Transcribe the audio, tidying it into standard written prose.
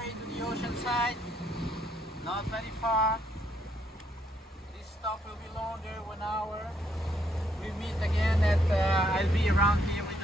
way to the ocean side. Not very far. This stop will be longer, 1 hour. We meet again at, I'll be around here with